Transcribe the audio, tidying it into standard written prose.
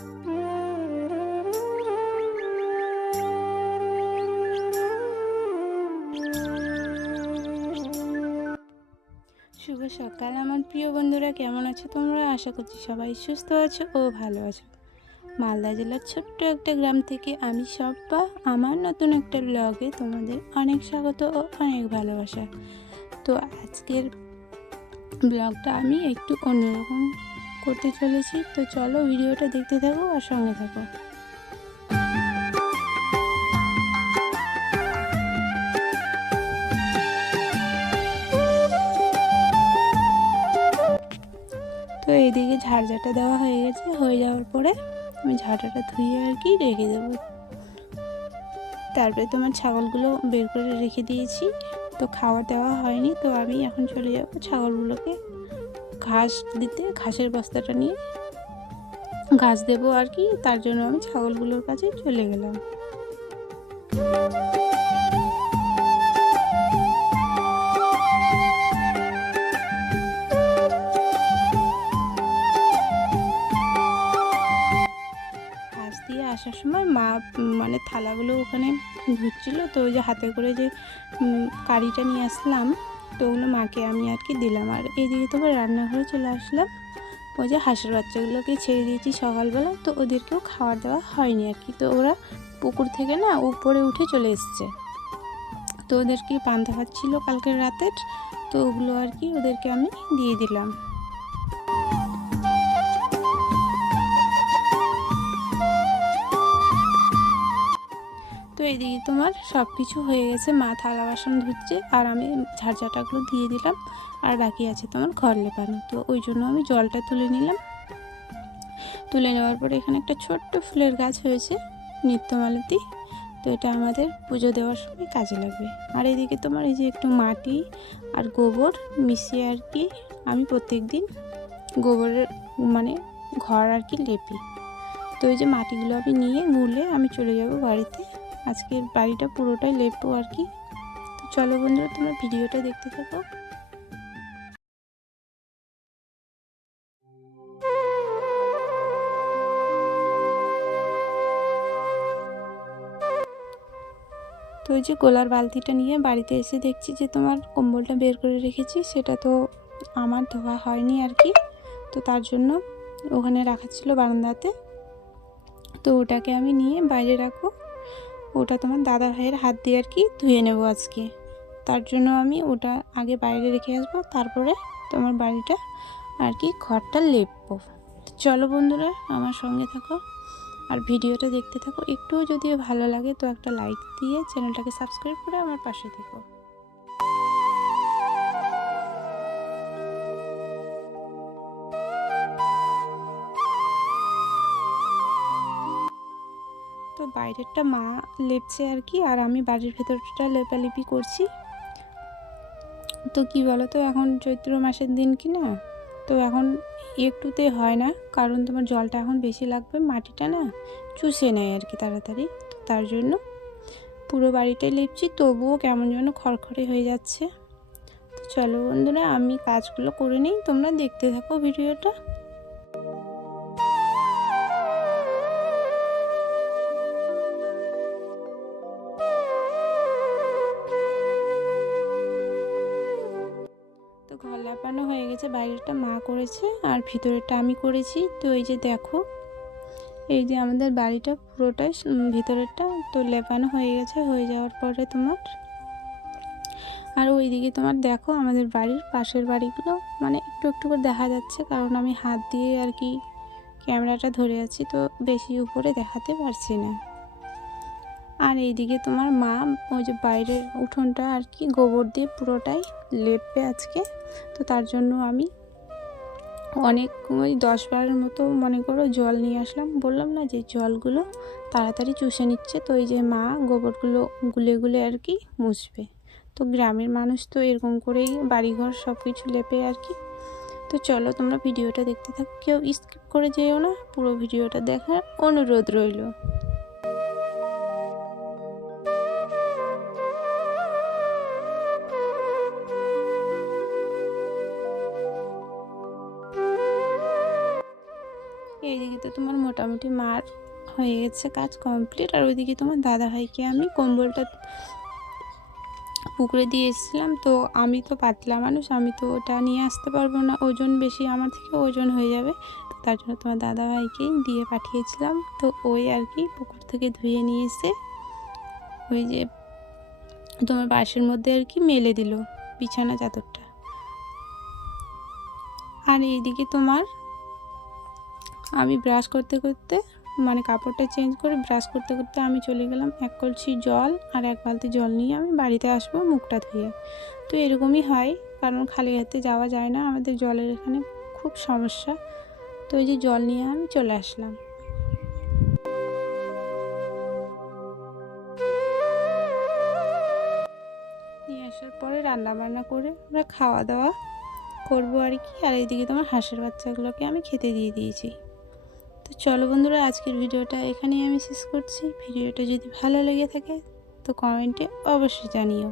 শুভ সকাল আমার প্রিয় বন্ধুরা, কেমন আছো তোমরা? আশা করছি সবাই সুস্থ আছো ও ভালো আছো। মালদা জেলার ছোট্ট একটা গ্রাম থেকে আমি সব্বা আমার নতুন একটা ব্লগে তোমাদের অনেক স্বাগত ও অনেক ভালোবাসা। তো আজকের ব্লগটা আমি একটু অন্যরকম করতে চলেছি, তো চলো ভিডিওটা দেখতে থাকো আর সঙ্গে থাকো। তো এইদিকে ঝাড়ঝাটা দেওয়া হয়ে গেছে, হয়ে যাওয়ার পরে আমি ঝাঁটাটা ধুয়ে আর কি রেখে দেবো। তারপরে তোমার ছাগলগুলো বের করে রেখে দিয়েছি, তো খাওয়া দেওয়া হয়নি। তো আমি এখন চলে যাব ছাগলগুলোকে ঘাস দিতে, ঘাসের বস্তাটা নিয়ে ঘাস দেবো আর কি। তার জন্য আমি ছাগলগুলোর কাছে চলে গেলাম। ঘাস দিয়ে আসার সময় মা মানে থালাগুলো ওখানে ধুচ্ছিল, তো ওই যে হাতে করে যে কারিটা নিয়ে আসলাম, তো ওগুলো মাকে আমি আর কি দিলাম। আর এইদিকে তোমার রান্নাঘরে চলে আসলাম। ওই যে হাঁসের বাচ্চাগুলোকে ছেড়ে দিয়েছি সকালবেলা, তো ওদেরকেও খাবার দেওয়া হয়নি আর কি। তো ওরা পুকুর থেকে না উপরে উঠে চলে এসছে, তো ওদেরকে পান্তা ভাত ছিল কালকের রাতের, তো ওগুলো আর কি ওদেরকে আমি দিয়ে দিলাম। তো এইদিকে তোমার সব কিছু হয়ে গেছে, মা থালা বাসন ধুচ্ছে আর আমি ঝাড়ঝাটাগুলো দিয়ে দিলাম। আর বাকি আছে তোমার ঘর লেপানো, তো ওই জন্য আমি জলটা তুলে নিলাম। তুলে নেওয়ার পরে এখানে একটা ছোট্ট ফুলের গাছ হয়েছে, নিত্যমালতী, তো এটা আমাদের পুজো দেওয়ার সময় কাজে লাগবে। আর এদিকে তোমার এই যে একটু মাটি আর গোবর মিশিয়ে আর কি আমি প্রত্যেক দিন গোবরের মানে ঘর আর কি লেপি। তো এই যে মাটিগুলো আমি নিয়ে গুলে আমি চলে যাব বাড়িতে। আজকের বাড়িটা পুরোটাই লেপবো আর কি। তো চলো বন্ধুরা, তোমরা ভিডিওটা দেখতে থাকো। তো ওই যে গোলার বালতিটা নিয়ে বাড়িতে এসে দেখছি যে তোমার কম্বলটা বের করে রেখেছি, সেটা তো আমার ধোয়া হয়নি আর কি। তো তার জন্য ওখানে রাখা ছিল বারান্দাতে, তো ওটাকে আমি নিয়ে বাইরে রাখবো। ওটা তোমার দাদা ভাইয়ের হাত দিয়ে আর কি ধুয়ে নেব আজকে। তার জন্য আমি ওটা আগে বাইরে রেখে আসবো, তারপরে তোমার বাড়িটা আর কি ঘরটা লেপবো। চলো বন্ধুরা, আমার সঙ্গে থাকো আর ভিডিওটা দেখতে থাকো। একটুও যদি ভালো লাগে তো একটা লাইক দিয়ে চ্যানেলটাকে সাবস্ক্রাইব করে আমার পাশে থেকো। তো বাইরেরটা মা লেপছে আর কি, আর আমি বাড়ির ভেতরটা লেপালেপি করছি। তো কি বলো তো, এখন চৈত্র মাসের দিন কি না, তো এখন একটুতে হয় না, কারণ তোমার জলটা এখন বেশি লাগবে, মাটিটা না চুষে নেয় আর কি তাড়াতাড়ি। তো তার জন্য পুরো বাড়িটাই লেপছি, তবুও কেমন যেন খড়খড়ে হয়ে যাচ্ছে। তো চলো বন্ধুরা, আমি কাজগুলো করে নিই, তোমরা দেখতে থাকো ভিডিওটা। তো ঘর লেপানো হয়ে গেছে, বাইরেটা মা করেছে আর ভিতরেরটা আমি করেছি। তো এই যে দেখো, এই যে আমাদের বাড়িটা পুরোটাই ভিতরেরটা তো লেপানো হয়ে গেছে। হয়ে যাওয়ার পরে তোমার আর ওইদিকে তোমার দেখো আমাদের বাড়ির পাশের বাড়িগুলো মানে একটু একটু করে দেখা যাচ্ছে, কারণ আমি হাত দিয়ে আর কি ক্যামেরাটা ধরে আছি, তো বেশি উপরে দেখাতে পারছি না। আর এইদিকে তোমার মা ওই যে বাইরের উঠোনটা আর কি গোবর দিয়ে পুরোটাই লেপবে আজকে। তো তার জন্য আমি অনেক ওই 10-12 মতো মনে করো জল নিয়ে আসলাম। বললাম না যে জলগুলো তাড়াতাড়ি চুষে নিচ্ছে, তো এই যে মা গোবরগুলো গুলে গুলে আর কি মুছবে। তো গ্রামের মানুষ তো এরকম করেই বাড়িঘর সব কিছু লেপে আর কি। তো চলো তোমরা ভিডিওটা দেখতে থাকো, কেউ স্কিপ করে যেও না, পুরো ভিডিওটা দেখার অনুরোধ রইল। এইদিকে তো তোমার মোটামুটি মার হয়ে গেছে কাজ কমপ্লিট। আর ওইদিকে তোমার দাদাভাইকে আমি কম্বলটা পুকুরে দিয়ে এসেছিলাম। তো আমি তো পাতলা মানুষ, আমি তো ওটা নিয়ে আসতে পারবো না, ওজন বেশি, আমার থেকে ওজন হয়ে যাবে। তো তার জন্য তোমার দাদাভাইকেই দিয়ে পাঠিয়েছিলাম। তো ওই আর কি পুকুর থেকে ধুয়ে নিয়ে এসে ওই যে তোমার বাঁশের মধ্যে আর কি মেলে দিল বিছানা চাদরটা। আর এইদিকে তোমার আমি ব্রাশ করতে করতে মানে কাপড়টা চেঞ্জ করে ব্রাশ করতে করতে আমি চলে গেলাম এক কলসি জল আর এক বালতি জল নিয়ে আমি বাড়িতে আসবো মুখটা ধুয়ে। তো এরকমই হয়, কারণ খালি হাতে যাওয়া যায় না, আমাদের জলের এখানে খুব সমস্যা। তো এই যে জল নিয়ে আমি চলে আসলাম। নিয়ে আসার পরে রান্না বান্না করে আমরা খাওয়া দাওয়া করবো আর কি। আর এইদিকে তোমার হাঁসের বাচ্চাগুলোকে আমি খেতে দিয়ে দিয়েছি। তো চলো বন্ধুরা, আজকের ভিডিওটা এখানেই আমি শেষ করছি। ভিডিওটা যদি ভালো লেগে থাকে তো কমেন্টে অবশ্যই জানিও।